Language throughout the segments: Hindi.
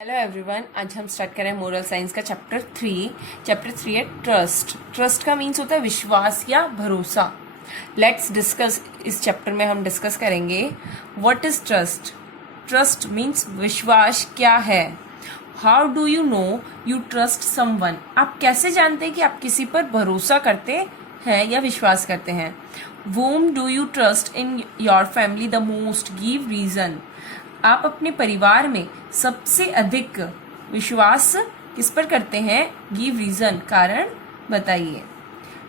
हेलो एवरीवन, आज हम स्टार्ट करें मोरल साइंस का चैप्टर 3। चैप्टर 3 है ट्रस्ट। ट्रस्ट का मीन्स होता है विश्वास या भरोसा। Let's discuss. इस चैप्टर में हम डिस्कस करेंगे what is trust. Trust means विश्वास क्या है। How do you know you trust someone. आप कैसे जानते हैं कि आप किसी पर भरोसा करते हैं या विश्वास करते हैं। whom do you trust in your family the most, give reason. आप अपने परिवार में सबसे अधिक विश्वास किस पर करते हैं, गिव रीजन, कारण बताइए।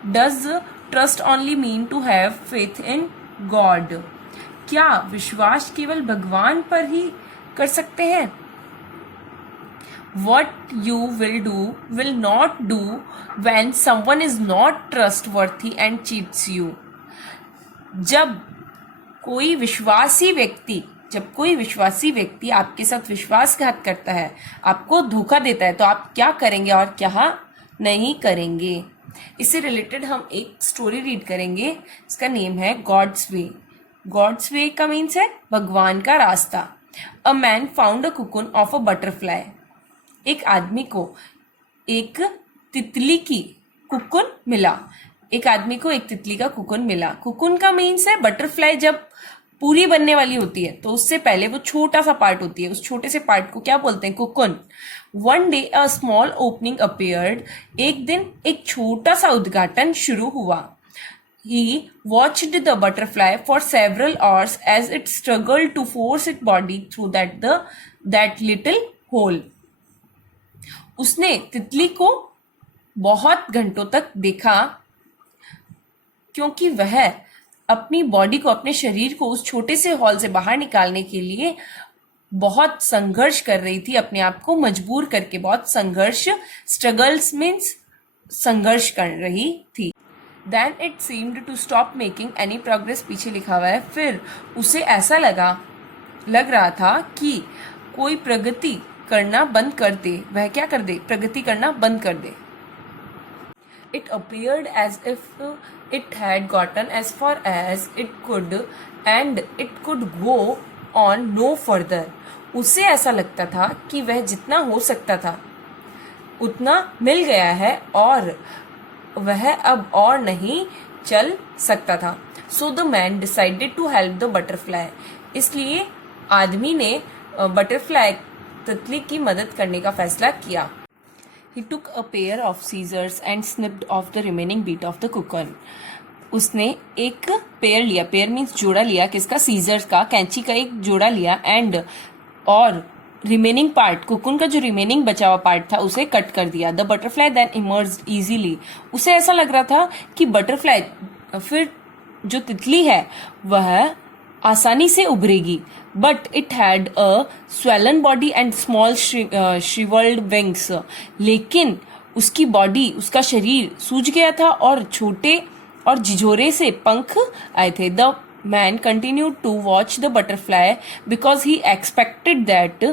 Does trust only mean to have faith in God. क्या विश्वास केवल भगवान पर ही कर सकते हैं। What you will not do when someone is not trustworthy and cheats you. जब कोई विश्वासी व्यक्ति आपके साथ विश्वासघात करता है, आपको धोखा देता है, तो आप क्या करेंगे और क्या नहीं करेंगे। इससे रिलेटेड हम एक स्टोरी रीड करेंगे। इसका नेम है गॉड्स वे। गॉड्स वे का मीन्स है भगवान का रास्ता। A man found a cocoon of a butterfly. एक आदमी को एक तितली की कुकुन मिला। कुकुन मिला। कुकुन का मीन्स है बटरफ्लाई जब पूरी बनने वाली होती है तो उससे पहले वो छोटा सा पार्ट होती है, उस छोटे से पार्ट को क्या बोलते हैं, cocoon. One day a small opening appeared. एक दिन एक छोटा सा उद्घाटन शुरू हुआ। He watched the butterfly for several hours as it struggled to force its body through that little hole. उसने तितली को बहुत घंटों तक देखा क्योंकि वह अपनी बॉडी को, अपने शरीर को उस छोटे से हॉल से बाहर निकालने के लिए बहुत संघर्ष कर रही थी, अपने आप को मजबूर करके। बहुत संघर्ष, स्ट्रगल्स मीन्स संघर्ष कर रही थी। Then it seemed to stop making any progress, पीछे लिखा हुआ है। फिर उसे ऐसा लग रहा था कि कोई प्रगति करना बंद कर दे। वह क्या कर दे, प्रगति करना बंद कर दे। It appeared as if it had gotten as far as it could and it could go on no further. उसे ऐसा लगता था कि वह जितना हो सकता था उतना मिल गया है और वह अब और नहीं चल सकता था। So the man decided to help the butterfly. इसलिए आदमी ने बटरफ्लाई, तितली की मदद करने का फैसला किया। He took a pair of scissors and snipped off the remaining bit of the cocoon. उसने एक पेयर मीन्स जोड़ा लिया, किसका, सीजर्स का, कैंची का एक जोड़ा लिया, एंड और रिमेनिंग पार्ट, कुकुन का जो रिमेनिंग बचा हुआ पार्ट था उसे कट कर दिया। The butterfly then emerged easily. उसे ऐसा लग रहा था कि बटरफ्लाई, फिर जो तितली है वह आसानी से उभरेगी। But it had a swollen body and small shrivelled wings. लेकिन उसकी बॉडी, उसका शरीर सूज गया था और छोटे और झिझोरे से पंख आए थे। The man continued to watch the butterfly because he expected that.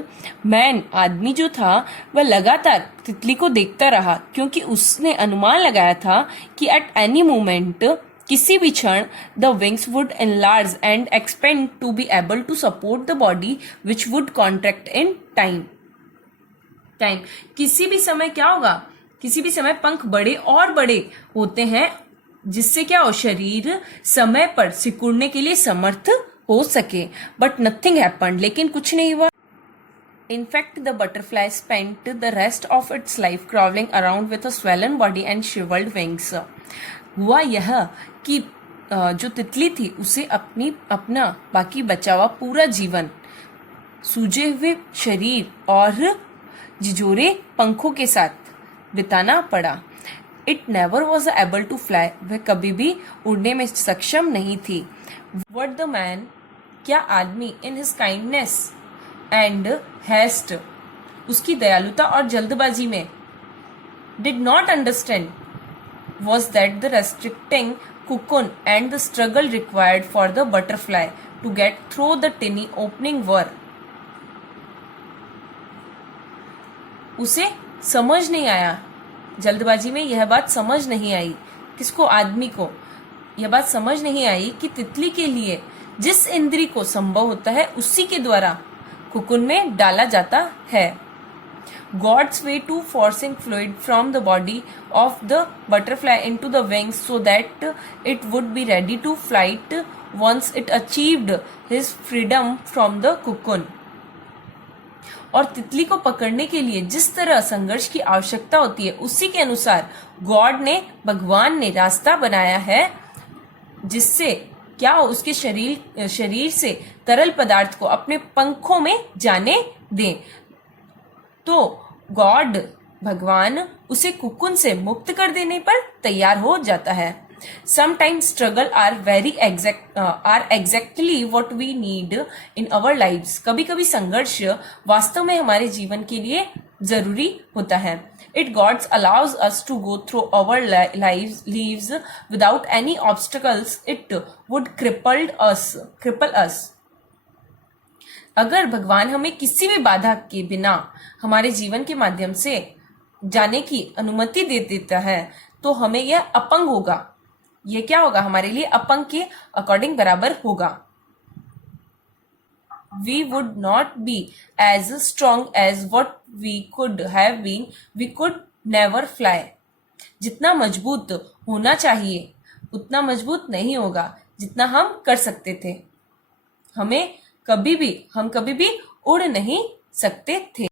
Man, आदमी जो था, वह लगातार तितली को देखता रहा क्योंकि उसने अनुमान लगाया था कि एट एनी मोमेंट, किसी भी क्षण, the wings would enlarge and expand to be able to support the body which would contract in time. किसी भी समय क्या होगा, किसी भी समय पंख बड़े और बड़े होते हैं जिससे क्या हो, शरीर समय पर सिकुड़ने के लिए समर्थ हो सके। बट नथिंग हैपेंड, लेकिन कुछ नहीं हुआ। In fact, the butterfly spent the rest of its life crawling around with a swollen body and shriveled wings. हुआ यह कि जो तितली थी उसे अपना बाकी बचा हुआ पूरा जीवन सूजे हुए शरीर और झिझोरे पंखों के साथ बिताना पड़ा। It never was able to fly. वह कभी भी उड़ने में सक्षम नहीं थी। वट द मैन, क्या आदमी, in his kindness and haste, उसकी दयालुता और जल्दबाजी में, did not understand was that the restricting cocoon and the struggle required for the butterfly to get through the tiny opening were. उसे समझ नहीं आया, जल्दबाजी में यह बात समझ नहीं आई। किसको, आदमी को यह बात समझ नहीं आई कि तितली के लिए जिस इंद्री को संभव होता है उसी के द्वारा कुकुन में डाला जाता है। God's way to forcing fluid from the body of the butterfly into the wings so that it would be ready to flight once it achieved his freedom from the cocoon. और तितली को पकड़ने के लिए जिस तरह संघर्ष की आवश्यकता होती है, उसी के अनुसार भगवान ने रास्ता बनाया है जिससे क्या उसके शरीर से तरल पदार्थ को अपने पंखों में जाने दें। तो भगवान उसे कुकुन से मुक्त कर देने पर तैयार हो जाता है। Sometimes struggle are exactly what we need in our lives. कभी कभी संघर्ष वास्तव में हमारे जीवन के लिए जरूरी होता है। It God allows us to go through our lives without any obstacles. It would cripple us. अगर भगवान हमें किसी भी बाधा के बिना हमारे जीवन के माध्यम से जाने की अनुमति दे देता है तो हमें यह अपंग होगा। यह क्या होगा? हमारे लिए अपंग के अकॉर्डिंग बराबर होगा। We would not be as strong as what we could have been. We could never fly. जितना मजबूत होना चाहिए उतना मजबूत नहीं होगा जितना हम कर सकते थे। हम कभी भी उड़ नहीं सकते थे।